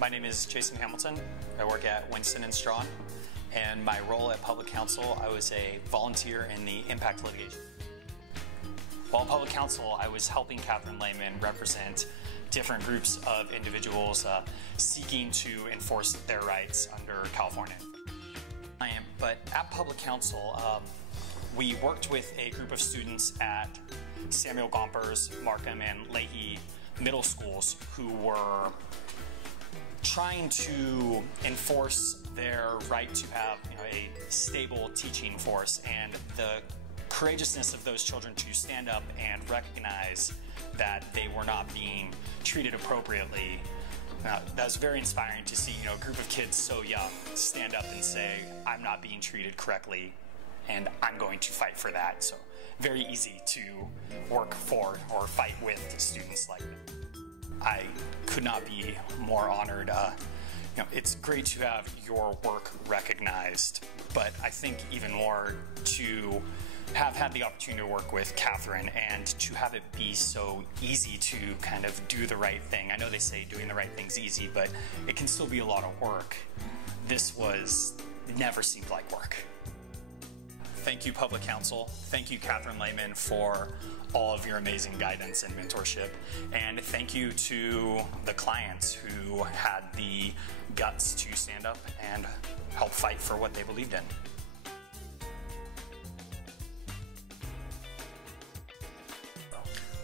My name is Jason Hamilton. I work at Winston & Strawn, and my role at Public Counsel, I was a volunteer in the impact litigation. While at Public Counsel, I was helping Catherine Lehman represent different groups of individuals seeking to enforce their rights under California. But at Public Counsel, we worked with a group of students at Samuel Gompers, Markham, and Leahy middle schools who were trying to enforce their right to have a stable teaching force, and the courageousness of those children to stand up and recognize that they were not being treated appropriately. That was very inspiring to see a group of kids so young stand up and say, I'm not being treated correctly and I'm going to fight for that. So very easy to work for or fight with students like that. I could not be more honored. It's great to have your work recognized, but I think even more to have had the opportunity to work with Catherine and to have it be so easy to kind of do the right thing. I know they say doing the right thing's easy, but it can still be a lot of work. This never seemed like work. Thank you, Public Counsel. Thank you, Catherine Lehman, for all of your amazing guidance and mentorship. And thank you to the clients who had the guts to stand up and help fight for what they believed in.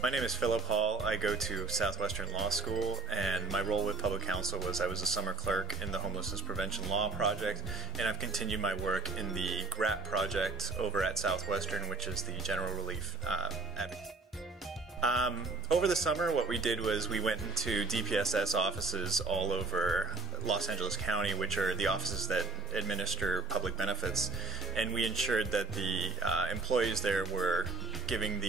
My name is Philip Hall. I go to Southwestern Law School, and my role with Public Counsel was I was a summer clerk in the Homelessness Prevention Law Project, and I've continued my work in the GRAP project over at Southwestern, which is the General Relief Advocate. Over the summer, what we did was we went into DPSS offices all over Los Angeles County, which are the offices that administer public benefits, and we ensured that the employees there were giving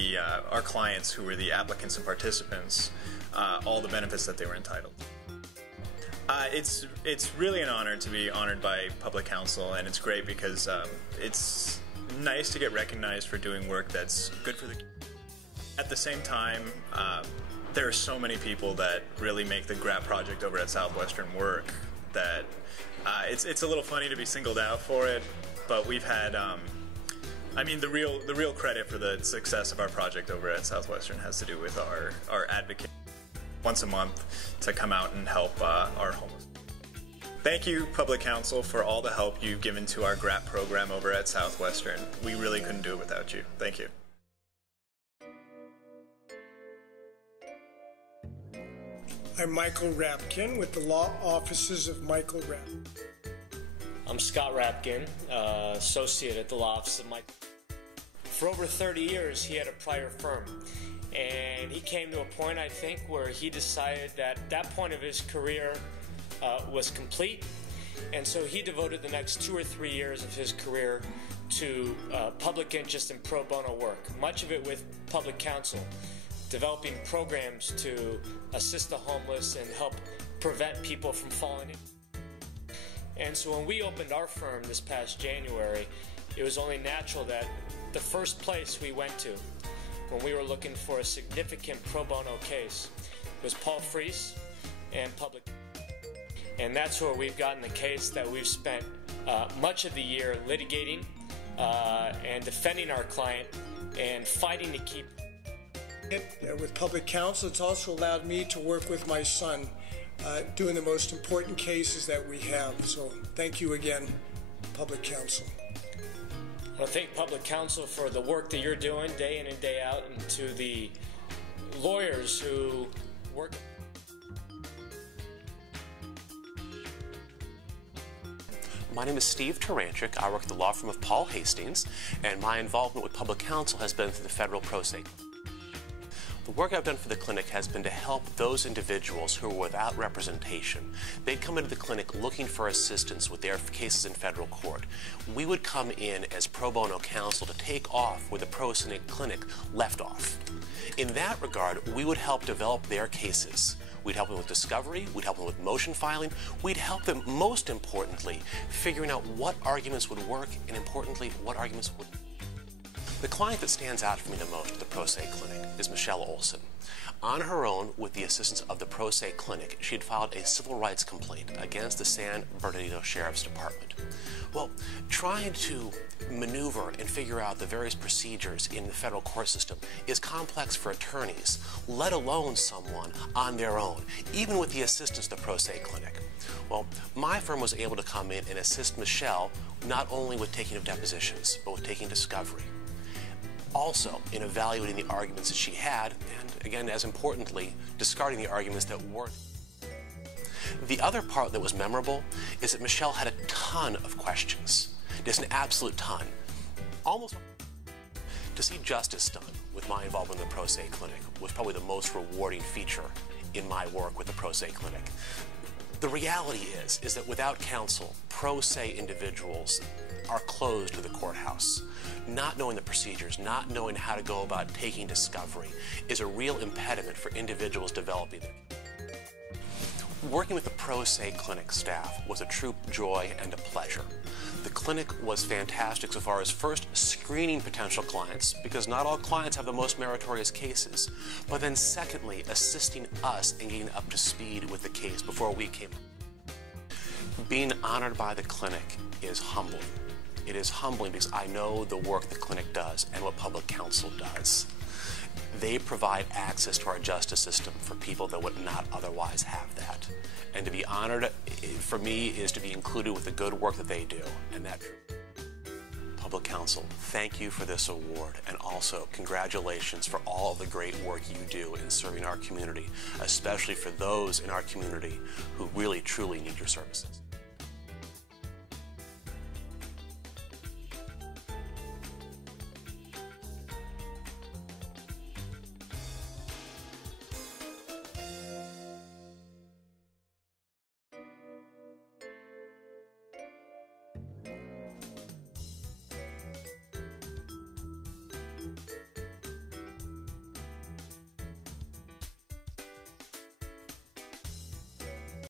our clients, who were the applicants and participants, all the benefits that they were entitled. It's really an honor to be honored by Public Counsel, and it's great because it's nice to get recognized for doing work that's good for the community. At the same time, there are so many people that really make the GRAP project over at Southwestern work that it's a little funny to be singled out for it, but we've had the real credit for the success of our project over at Southwestern has to do with our advocate once a month to come out and help our homeless. Thank you, Public Counsel, for all the help you've given to our GRAP program over at Southwestern. We really couldn't do it without you. Thank you. I'm Michael Rapkin with the Law Offices of Michael Rapkin. I'm Scott Rapkin, associate at the Law Office of Michael. For over 30 years, he had a prior firm, and he came to a point, I think, where he decided that point of his career was complete, and so he devoted the next 2 or 3 years of his career to public interest and pro bono work, much of it with Public Counsel, developing programs to assist the homeless and help prevent people from falling in. And so when we opened our firm this past January, it was only natural that the first place we went to when we were looking for a significant pro bono case was Paul Freese and Public. And that's where we've gotten the case that we've spent much of the year litigating and defending our client and fighting to keep. With Public Counsel, it's also allowed me to work with my son doing the most important cases that we have. So thank you again, Public Counsel. I want to thank Public Counsel for the work that you're doing day in and day out, and to the lawyers who work. My name is Steve Taranchik. I work at the law firm of Paul Hastings, and my involvement with Public Counsel has been through the federal pro se. The work I've done for the clinic has been to help those individuals who are without representation. They'd come into the clinic looking for assistance with their cases in federal court. We would come in as pro bono counsel to take off where the pro se clinic left off. In that regard, we would help develop their cases. We'd help them with discovery, we'd help them with motion filing, we'd help them, most importantly, figuring out what arguments would work, and importantly, what arguments wouldn't. The client that stands out for me the most at the Pro Se Clinic is Michelle Olson. On her own, with the assistance of the Pro Se Clinic, she had filed a civil rights complaint against the San Bernardino Sheriff's Department. Well, trying to maneuver and figure out the various procedures in the federal court system is complex for attorneys, let alone someone on their own, even with the assistance of the Pro Se Clinic. Well, my firm was able to come in and assist Michelle not only with taking of depositions, but with taking discovery. Also, in evaluating the arguments that she had, and again, as importantly, discarding the arguments that weren't. The other part that was memorable is that Michelle had a ton of questions. Just an absolute ton. Almost to see justice done with my involvement in the Pro Se Clinic was probably the most rewarding feature in my work with the Pro Se Clinic. The reality is that without counsel, pro se individuals are closed to the courthouse. Not knowing the procedures, not knowing how to go about taking discovery is a real impediment for individuals developing it. Working with the Pro Se Clinic staff was a true joy and a pleasure. The clinic was fantastic so far as first screening potential clients, because not all clients have the most meritorious cases, but then secondly, assisting us in getting up to speed with the case before we came. Being honored by the clinic is humbling. It is humbling because I know the work the clinic does and what public counsel does. They provide access to our justice system for people that would not otherwise have that. And to be honored, for me, is to be included with the good work that they do. And that public counsel, thank you for this award, and also congratulations for all of the great work you do in serving our community, especially for those in our community who really, truly need your services.